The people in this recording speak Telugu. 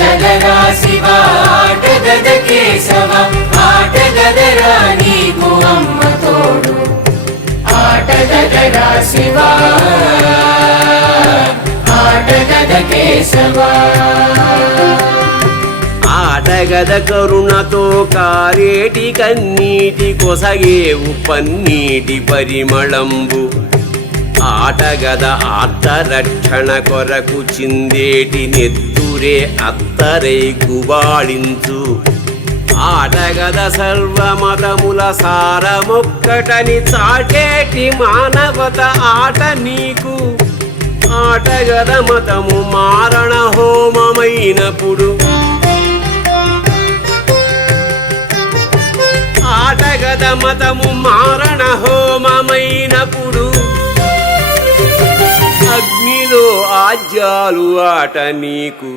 గదరా శివ ఆటగద కేశవ ఆటగదరా నీకు అమ్మ తోడు ఆటగదరా శివ ఆటగద కేశవ ఆటగద కరుణతో కారేటి కన్నీటి కొసగేవు పన్నీటి పరిమళంబు ఆటగద ఆర్తరక్షణ కొరకు చిందేటి నెత్తురే అత్తరై గుబాళించు ఆటగద సర్వమతముల సారమొక్కటని చాటేటి మానవత ఆట నీకు ఆటగద మతము మారణ హోమమైనప్పుడు ఆటగద మతము మారణ హోమమైనప్పుడు అగ్నిలో ఆజ్యాలు ఆట నీకు